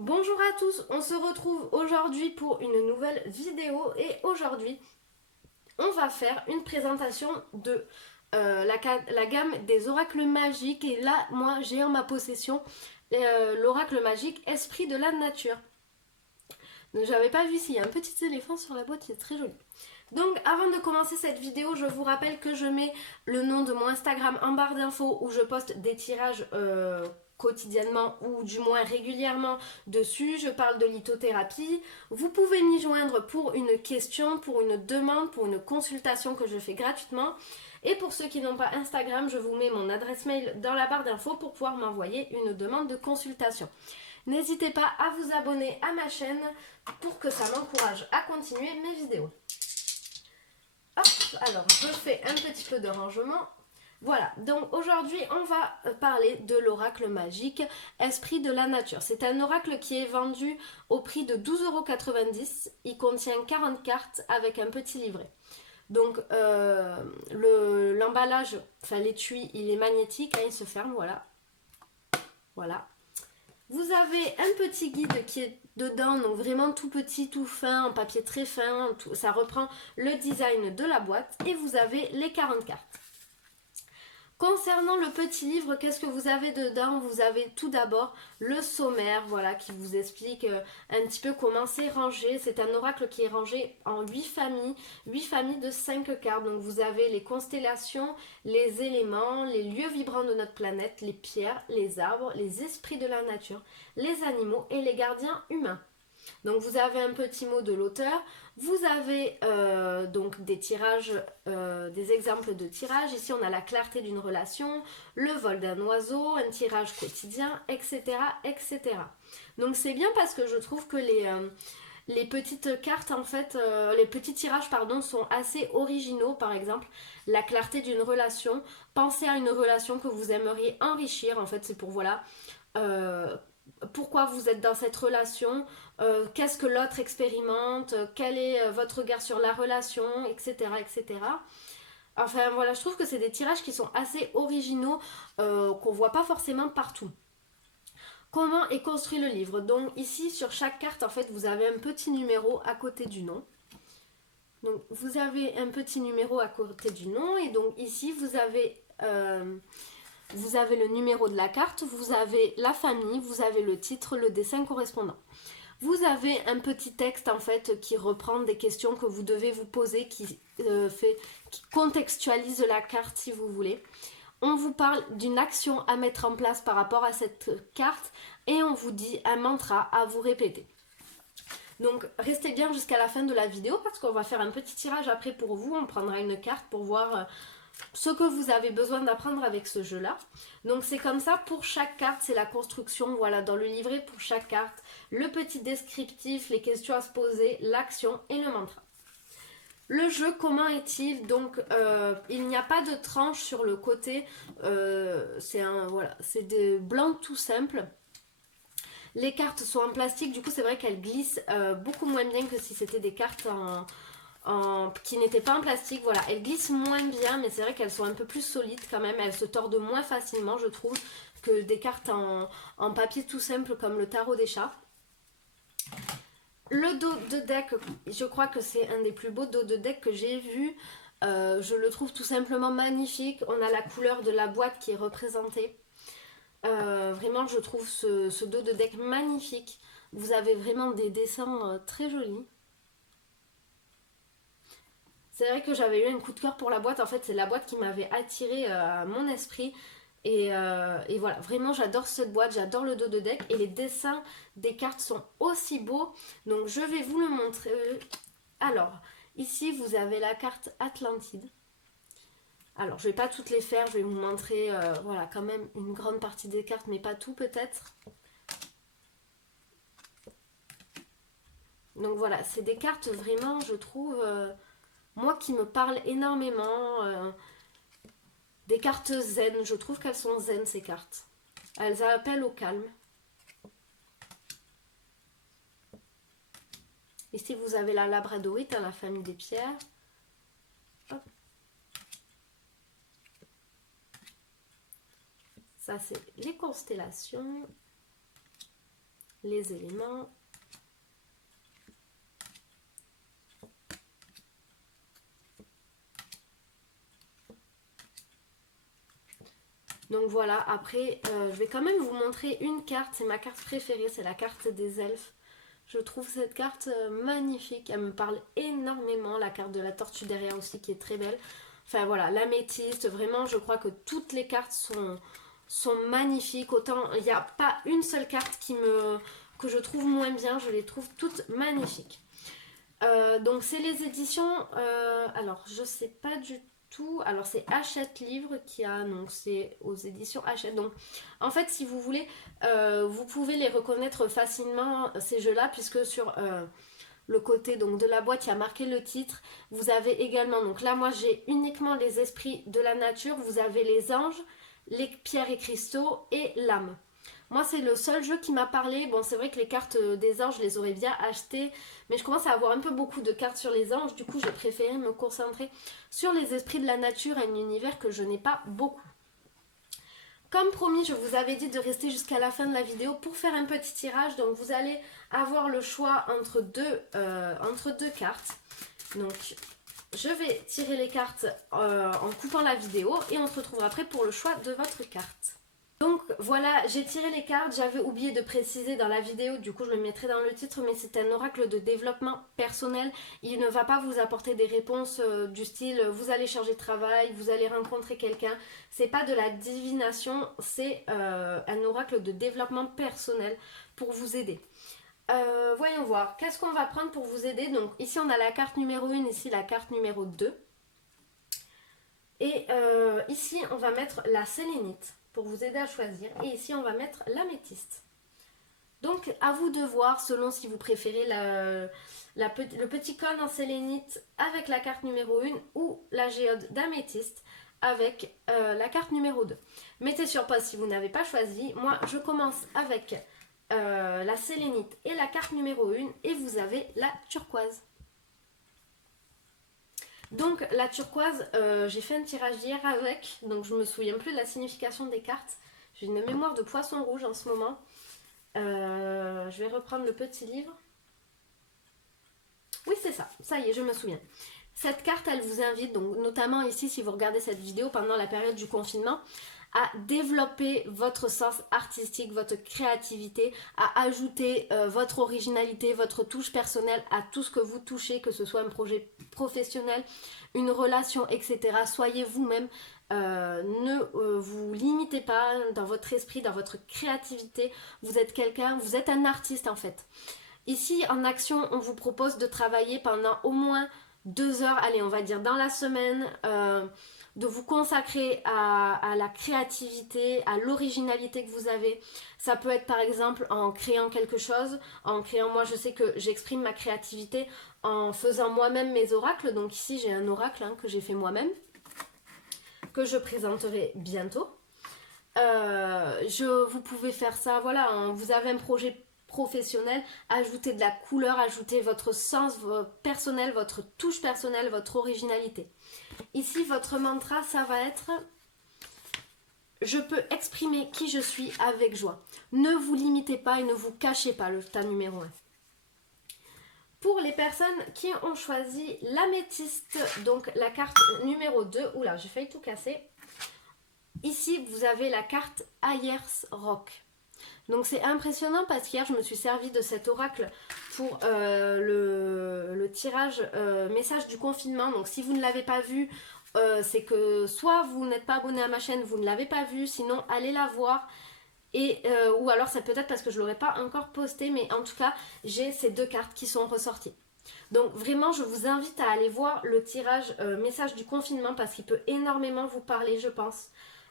Bonjour à tous, on se retrouve aujourd'hui pour une nouvelle vidéo et aujourd'hui on va faire une présentation de la gamme des oracles magiques et là moi j'ai en ma possession l'oracle magique Esprit de la Nature. Donc j'avais pas vu s'il y a un petit éléphant sur la boîte, c'est très joli. Donc avant de commencer cette vidéo, je vous rappelle que je mets le nom de mon Instagram en barre d'infos où je poste des tirages quotidiennement ou du moins régulièrement dessus. Je parle de lithothérapie. Vous pouvez m'y joindre pour une question, pour une demande, pour une consultation que je fais gratuitement. Et pour ceux qui n'ont pas Instagram, je vous mets mon adresse mail dans la barre d'infos pour pouvoir m'envoyer une demande de consultation. N'hésitez pas à vous abonner à ma chaîne pour que ça m'encourage à continuer mes vidéos. Hop, alors je fais un petit peu de rangement. Voilà, donc aujourd'hui on va parler de l'oracle magique Esprit de la Nature. C'est un oracle qui est vendu au prix de 12,90 €. Il contient 40 cartes avec un petit livret. Donc l'emballage, enfin l'étui, il est magnétique, hein, il se ferme, voilà. Voilà. Vous avez un petit guide qui est dedans, donc vraiment tout petit, tout fin, en papier très fin. Ça reprend le design de la boîte. Et vous avez les 40 cartes. Concernant le petit livre, qu'est-ce que vous avez dedans? Vous avez tout d'abord le sommaire, voilà, qui vous explique un petit peu comment c'est rangé. C'est un oracle qui est rangé en 8 familles de 5 cartes. Donc vous avez les constellations, les éléments, les lieux vibrants de notre planète, les pierres, les arbres, les esprits de la nature, les animaux et les gardiens humains. Donc vous avez un petit mot de l'auteur, vous avez donc des tirages, des exemples de tirages. Ici on a la clarté d'une relation, le vol d'un oiseau, un tirage quotidien, etc. etc. Donc c'est bien parce que je trouve que les petites cartes en fait, les petits tirages pardon, sont assez originaux. Par exemple, la clarté d'une relation, pensez à une relation que vous aimeriez enrichir. En fait c'est pour voilà... pourquoi vous êtes dans cette relation, qu'est-ce que l'autre expérimente, quel est votre regard sur la relation, etc. etc. Enfin voilà, je trouve que c'est des tirages qui sont assez originaux, qu'on voit pas forcément partout. Comment est construit le livre? Donc ici sur chaque carte en fait vous avez un petit numéro à côté du nom. Donc vous avez un petit numéro à côté du nom et donc ici vous avez le numéro de la carte, vous avez la famille, vous avez le titre, le dessin correspondant. Vous avez un petit texte en fait qui reprend des questions que vous devez vous poser, qui contextualise la carte si vous voulez. On vous parle d'une action à mettre en place par rapport à cette carte et on vous dit un mantra à vous répéter. Donc restez bien jusqu'à la fin de la vidéo parce qu'on va faire un petit tirage après pour vous. On prendra une carte pour voir ce que vous avez besoin d'apprendre avec ce jeu là. Donc c'est comme ça pour chaque carte, c'est la construction, voilà, dans le livret pour chaque carte, le petit descriptif, les questions à se poser, l'action et le mantra. Le jeu, comment est-il? Donc il n'y a pas de tranche sur le côté, c'est des blancs tout simples. Les cartes sont en plastique, du coup c'est vrai qu'elles glissent beaucoup moins bien que si c'était des cartes qui n'étaient pas en plastique. Voilà, elles glissent moins bien, mais c'est vrai qu'elles sont un peu plus solides quand même. Elles se tordent moins facilement, je trouve, que des cartes en papier tout simple comme le tarot des chats. Le dos de deck, je crois que c'est un des plus beaux dos de deck que j'ai vu. Je le trouve tout simplement magnifique. On a la couleur de la boîte qui est représentée. Vraiment, je trouve ce dos de deck magnifique. Vous avez vraiment des dessins très jolis. C'est vrai que j'avais eu un coup de cœur pour la boîte. En fait, c'est la boîte qui m'avait attiré à mon esprit. Et voilà, vraiment, j'adore cette boîte. J'adore le dos de deck. Et les dessins des cartes sont aussi beaux. Donc, je vais vous le montrer. Alors, ici, vous avez la carte Atlantide. Alors, je ne vais pas toutes les faire. Je vais vous montrer, voilà, quand même une grande partie des cartes, mais pas tout peut-être. Donc, voilà, c'est des cartes vraiment, je trouve... moi qui me parle énormément, des cartes zen, je trouve qu'elles sont zen ces cartes. Elles appellent au calme. Ici vous avez la labradorite, la famille des pierres. Hop. Ça c'est les constellations. les éléments. Donc voilà, après, je vais quand même vous montrer une carte, c'est ma carte préférée, c'est la carte des elfes. Je trouve cette carte magnifique, elle me parle énormément, la carte de la tortue derrière aussi qui est très belle. Enfin voilà, l'améthyste, vraiment je crois que toutes les cartes sont magnifiques. Autant, il n'y a pas une seule carte que je trouve moins bien, je les trouve toutes magnifiques. Donc c'est les éditions, alors je sais pas du tout, alors c'est Hachette Livre qui a, donc c'est aux éditions Hachette. Donc en fait si vous voulez, vous pouvez les reconnaître facilement ces jeux là, puisque sur le côté donc de la boîte il y a marqué le titre. Vous avez également, donc là moi j'ai uniquement les esprits de la nature, vous avez les anges, les pierres et cristaux et l'âme. Moi, c'est le seul jeu qui m'a parlé. Bon, c'est vrai que les cartes des anges, je les aurais bien achetées. Mais je commence à avoir un peu beaucoup de cartes sur les anges. Du coup, j'ai préféré me concentrer sur les esprits de la nature et un univers que je n'ai pas beaucoup. Comme promis, je vous avais dit de rester jusqu'à la fin de la vidéo pour faire un petit tirage. Donc, vous allez avoir le choix entre deux cartes. Donc, je vais tirer les cartes en coupant la vidéo. Et on se retrouvera après pour le choix de votre carte. Donc voilà, j'ai tiré les cartes, j'avais oublié de préciser dans la vidéo, du coup je le mettrai dans le titre, mais c'est un oracle de développement personnel. Il ne va pas vous apporter des réponses du style vous allez changer de travail, vous allez rencontrer quelqu'un. C'est pas de la divination, c'est un oracle de développement personnel pour vous aider. Voyons voir, qu'est-ce qu'on va prendre pour vous aider? Donc ici on a la carte numéro 1, ici la carte numéro 2. Et ici on va mettre la sélénite pour vous aider à choisir. Et ici, on va mettre l'améthyste. Donc, à vous de voir selon si vous préférez le petit cône en sélénite avec la carte numéro 1 ou la géode d'améthyste avec la carte numéro 2. Mettez sur pause si vous n'avez pas choisi. Moi, je commence avec la sélénite et la carte numéro 1 et vous avez la turquoise. Donc la turquoise, j'ai fait un tirage hier avec, donc je me souviens plus de la signification des cartes. J'ai une mémoire de poisson rouge en ce moment. Je vais reprendre le petit livre. Oui c'est ça, ça y est, je me souviens. Cette carte, elle vous invite, donc notamment ici si vous regardez cette vidéo pendant la période du confinement, à développer votre sens artistique, votre créativité, à ajouter votre originalité, votre touche personnelle à tout ce que vous touchez, que ce soit un projet professionnel, une relation, etc. Soyez vous-même, ne vous limitez pas dans votre esprit, dans votre créativité. Vous êtes quelqu'un, vous êtes un artiste en fait. Ici, en action, on vous propose de travailler pendant au moins 2 heures, allez, on va dire dans la semaine, de vous consacrer à la créativité, à l'originalité que vous avez. Ça peut être par exemple en créant quelque chose, moi je sais que j'exprime ma créativité en faisant moi-même mes oracles. Donc ici j'ai un oracle que j'ai fait moi-même, que je présenterai bientôt. Vous pouvez faire ça, voilà, vous avez un projet professionnel, ajoutez de la couleur, ajoutez votre sens personnel, votre touche personnelle, votre originalité. Ici, votre mantra, ça va être « Je peux exprimer qui je suis avec joie ». Ne vous limitez pas et ne vous cachez pas, le tas numéro 1. Pour les personnes qui ont choisi l'améthyste, donc la carte numéro 2, oula, j'ai failli tout casser. Ici, vous avez la carte Ayers Rock. Donc c'est impressionnant parce qu'hier je me suis servi de cet oracle pour le tirage message du confinement. Donc si vous ne l'avez pas vu, c'est que soit vous n'êtes pas abonné à ma chaîne, vous ne l'avez pas vu, sinon allez la voir. Ou alors c'est peut-être parce que je ne l'aurais pas encore posté, mais en tout cas j'ai ces 2 cartes qui sont ressorties. Donc vraiment je vous invite à aller voir le tirage message du confinement parce qu'il peut énormément vous parler, je pense.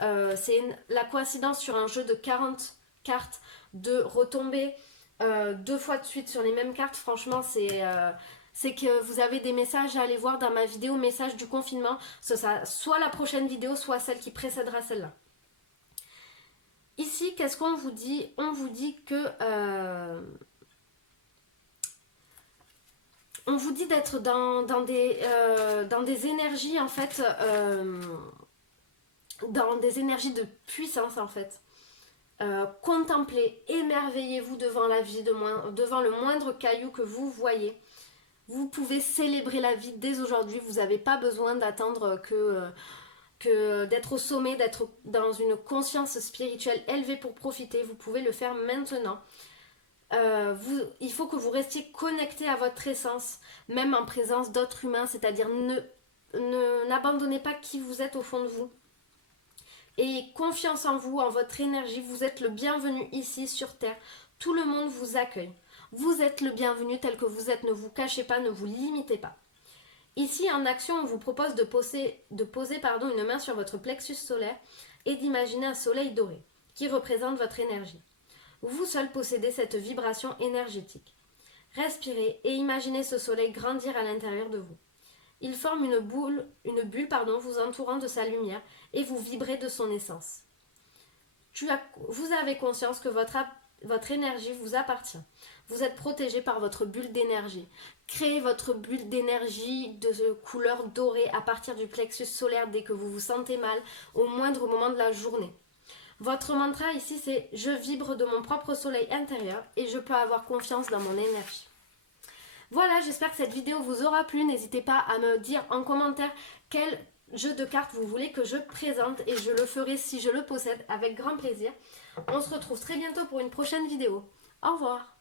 C'est la coïncidence sur un jeu de 40 cartes de retomber 2 fois de suite sur les mêmes cartes. Franchement c'est que vous avez des messages à aller voir dans ma vidéo message du confinement. Soit la prochaine vidéo, soit celle qui précédera celle-là. Ici, qu'est-ce qu'on vous dit? On vous dit que on vous dit d'être dans des énergies en fait, dans des énergies de puissance en fait. Contemplez, émerveillez-vous devant la vie, devant le moindre caillou que vous voyez. Vous pouvez célébrer la vie dès aujourd'hui. Vous n'avez pas besoin d'attendre que d'être au sommet, d'être dans une conscience spirituelle élevée pour profiter. Vous pouvez le faire maintenant. Il faut que vous restiez connecté à votre essence, même en présence d'autres humains, c'est-à-dire n'abandonnez pas qui vous êtes au fond de vous. Et confiance en vous, en votre énergie, vous êtes le bienvenu ici sur Terre. Tout le monde vous accueille. Vous êtes le bienvenu tel que vous êtes, ne vous cachez pas, ne vous limitez pas. Ici, en action, on vous propose de poser une main sur votre plexus solaire et d'imaginer un soleil doré qui représente votre énergie. Vous seul possédez cette vibration énergétique. Respirez et imaginez ce soleil grandir à l'intérieur de vous. Il forme une bulle vous entourant de sa lumière et vous vibrez de son essence. Vous avez conscience que votre énergie vous appartient. Vous êtes protégé par votre bulle d'énergie. Créez votre bulle d'énergie de couleur dorée à partir du plexus solaire dès que vous vous sentez mal, au moindre moment de la journée. Votre mantra ici c'est « Je vibre de mon propre soleil intérieur et je peux avoir confiance dans mon énergie ». Voilà, j'espère que cette vidéo vous aura plu. N'hésitez pas à me dire en commentaire quel jeu de cartes vous voulez que je présente et je le ferai si je le possède avec grand plaisir. On se retrouve très bientôt pour une prochaine vidéo. Au revoir.